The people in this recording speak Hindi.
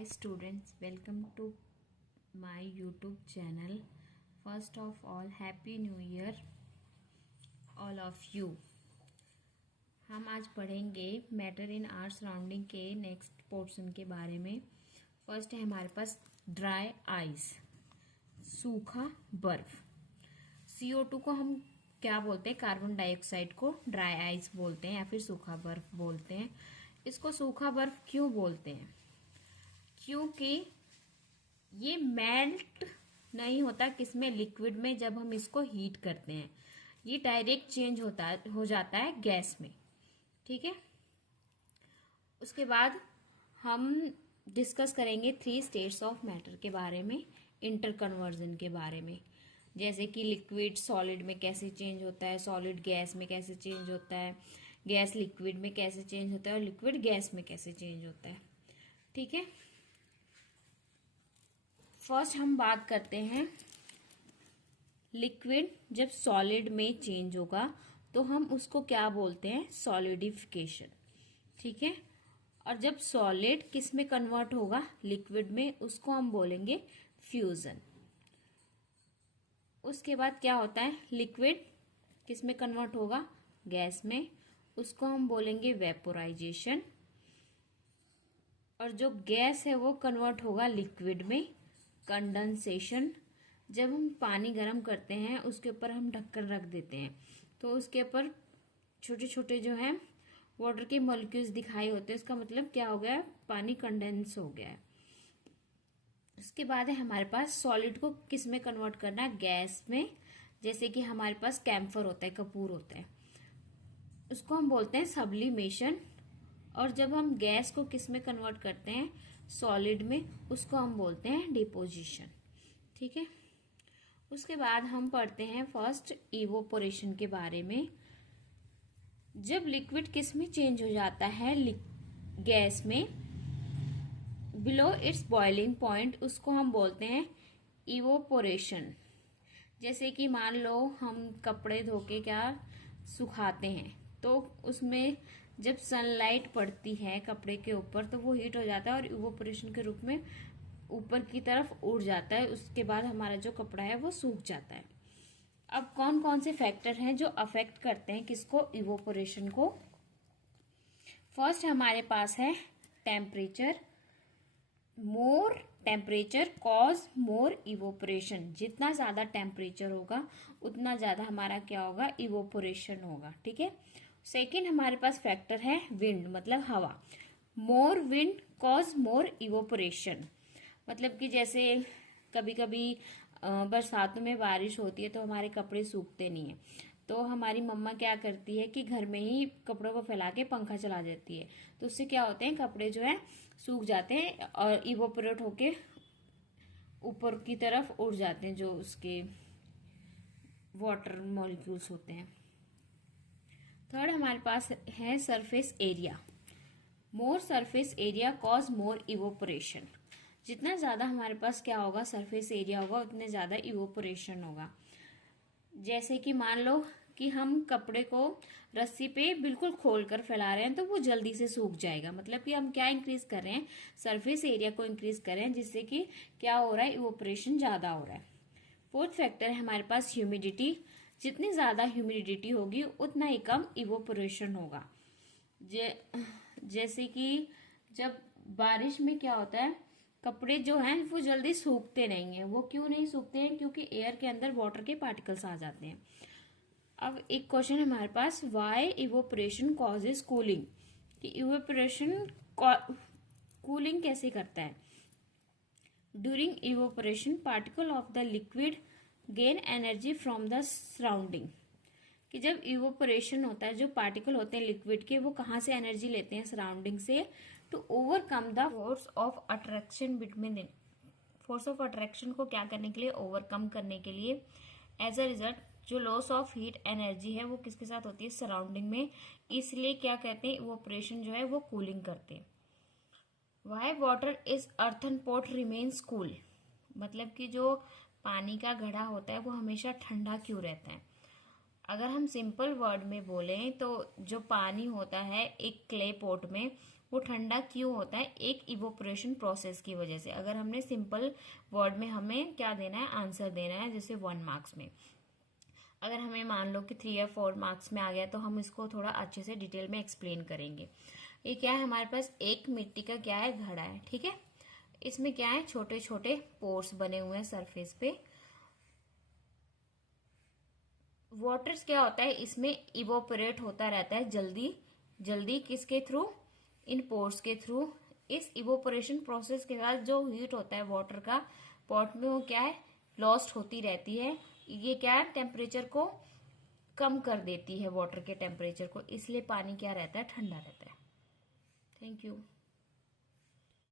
Hi students, welcome to my YouTube channel. First of all, Happy New Year all of you. हम आज पढ़ेंगे मैटर इन आवर सराउंडिंग के नेक्स्ट पोर्शन के बारे में। फर्स्ट है हमारे पास ड्राई आइस, सूखा बर्फ। CO2 को हम क्या बोलते हैं? कार्बन डाइऑक्साइड को ड्राई आइस बोलते हैं या फिर सूखा बर्फ बोलते हैं। इसको सूखा बर्फ क्यों बोलते हैं? क्योंकि ये मेल्ट नहीं होता किसमें, लिक्विड में। जब हम इसको हीट करते हैं ये डायरेक्ट चेंज हो जाता है गैस में। ठीक है, उसके बाद हम डिस्कस करेंगे 3 स्टेट्स ऑफ मैटर के बारे में, इंटर कन्वर्जन के बारे में, जैसे कि लिक्विड सॉलिड में कैसे चेंज होता है, सॉलिड गैस में कैसे चेंज होता है, गैस लिक्विड में कैसे चेंज होता है और लिक्विड गैस में कैसे चेंज होता है। ठीक है, फर्स्ट हम बात करते हैं लिक्विड जब सॉलिड में चेंज होगा तो हम उसको क्या बोलते हैं? सॉलिडिफिकेशन। ठीक है, और जब सॉलिड किस में कन्वर्ट होगा? लिक्विड में, उसको हम बोलेंगे फ्यूजन। उसके बाद क्या होता है? लिक्विड किस में कन्वर्ट होगा? गैस में, उसको हम बोलेंगे वेपोराइजेशन। और जो गैस है वो कन्वर्ट होगा लिक्विड में, कंडेंसेशन। जब हम पानी गर्म करते हैं उसके ऊपर हम ढक्कन रख देते हैं तो उसके ऊपर छोटे छोटे जो हैं वाटर के मॉलिक्यूल्स दिखाई होते हैं, इसका मतलब क्या हो गया? पानी कंडेंस हो गया है। उसके बाद है हमारे पास सॉलिड को किस में कन्वर्ट करना है? गैस में। जैसे कि हमारे पास कैम्फर होता है, कपूर होता है, उसको हम बोलते हैं सब्लिमेशन। और जब हम गैस को किस में कन्वर्ट करते हैं? सॉलिड में, उसको हम बोलते हैं डिपोजिशन। ठीक है, उसके बाद हम पढ़ते हैं फर्स्ट इवोपोरेशन के बारे में। जब लिक्विड किस में चेंज हो जाता है? गैस में, बिलो इट्स बॉइलिंग पॉइंट, उसको हम बोलते हैं इवोपोरेशन। जैसे कि मान लो हम कपड़े धो के क्या सुखाते हैं तो उसमें जब सनलाइट पड़ती है कपड़े के ऊपर तो वो हीट हो जाता है और इवोपोरेशन के रूप में ऊपर की तरफ उड़ जाता है। उसके बाद हमारा जो कपड़ा है वो सूख जाता है। अब कौन कौन से फैक्टर हैं जो अफेक्ट करते हैं किसको? इवोपोरेशन को। फर्स्ट हमारे पास है टेम्परेचर। मोर टेम्परेचर कॉज मोर इवोपोरेशन। जितना ज्यादा टेम्परेचर होगा उतना ज्यादा हमारा क्या होगा? इवोपोरेशन होगा। ठीक है, सेकेंड हमारे पास फैक्टर है विंड, मतलब हवा। मोर विंड कॉज मोर इवोपोरेशन। मतलब कि जैसे कभी कभी बरसातों में बारिश होती है तो हमारे कपड़े सूखते नहीं है, तो हमारी मम्मा क्या करती है कि घर में ही कपड़ों को फैला के पंखा चला देती है, तो उससे क्या होते हैं? कपड़े जो है सूख जाते हैं और इवोपोरेट होके ऊपर की तरफ उड़ जाते हैं जो उसके वाटर मॉलिक्यूल्स होते हैं। थर्ड हमारे पास है surface area. More surface area cause more evaporation. जितना ज्यादा हमारे पास क्या होगा? सरफेस एरिया होगा उतने ज्यादा इवोपोरेशन होगा। जैसे कि मान लो कि हम कपड़े को रस्सी पे बिल्कुल खोलकर फैला रहे हैं तो वो जल्दी से सूख जाएगा। मतलब कि हम क्या इंक्रीज कर रहे हैं? सरफेस एरिया को इंक्रीज कर रहे हैं, जिससे कि क्या हो रहा है? इवोपोरेशन ज्यादा हो रहा है। फोर्थ फैक्टर है हमारे पास ह्यूमिडिटी। जितनी ज्यादा ह्यूमिडिटी होगी उतना ही कम इवोपोरेशन होगा। जैसे कि जब बारिश में क्या होता है? कपड़े जो हैं वो जल्दी सूखते नहीं है। वो क्यों नहीं सूखते हैं? क्योंकि एयर के अंदर वाटर के पार्टिकल्स आ जाते हैं। अब एक क्वेश्चन है हमारे पास, व्हाई इवोपोरेशन कॉजेज कूलिंग। कि इवोपोरेशन कूलिंग कैसे करता है? During evaporation particle of the liquid gain energy from the surrounding. कि जब इवोपोरेशन होता है जो पार्टिकल होते हैं लिक्विड के वो कहाँ से एनर्जी लेते हैं? सराउंडिंग से, to overcome the force of attraction between them. Force of attraction को क्या करने के लिए? ओवरकम करने के लिए। एज अ रिजल्ट जो लॉस ऑफ हीट एनर्जी है वो किसके साथ होती है? सराउंडिंग में। इसलिए क्या कहते हैं? इवोपोरेशन जो है वो कूलिंग करते हैं। Y water is earthen pot remains cool. मतलब कि जो पानी का घड़ा होता है वो हमेशा ठंडा क्यों रहता है? अगर हम सिंपल वर्ड में बोलें तो जो पानी होता है एक क्ले पॉट में वो ठंडा क्यों होता है? एक इवोपोरेशन प्रोसेस की वजह से। अगर हमने सिंपल वर्ड में हमें क्या देना है, आंसर देना है, जैसे 1 मार्क्स में। अगर हमें मान लो कि 3 या 4 मार्क्स में आ गया तो हम इसको थोड़ा अच्छे से डिटेल में एक्सप्लेन करेंगे। ये क्या है, हमारे पास एक मिट्टी का क्या है, घड़ा है, ठीक है। इसमें क्या है, छोटे छोटे पोर्स बने हुए हैं सरफेस पे। वाटर्स क्या होता है, इसमें इवोपरेट होता रहता है जल्दी जल्दी, किसके थ्रू, इन पोर्स के थ्रू। इस इवोपरेशन प्रोसेस के बाद जो हीट होता है वाटर का पॉट में, वो क्या है, लॉस्ट होती रहती है। ये क्या है, टेम्परेचर को कम कर देती है, वाटर के टेम्परेचर को, इसलिए पानी क्या रहता है, ठंडा रहता है। Thank you.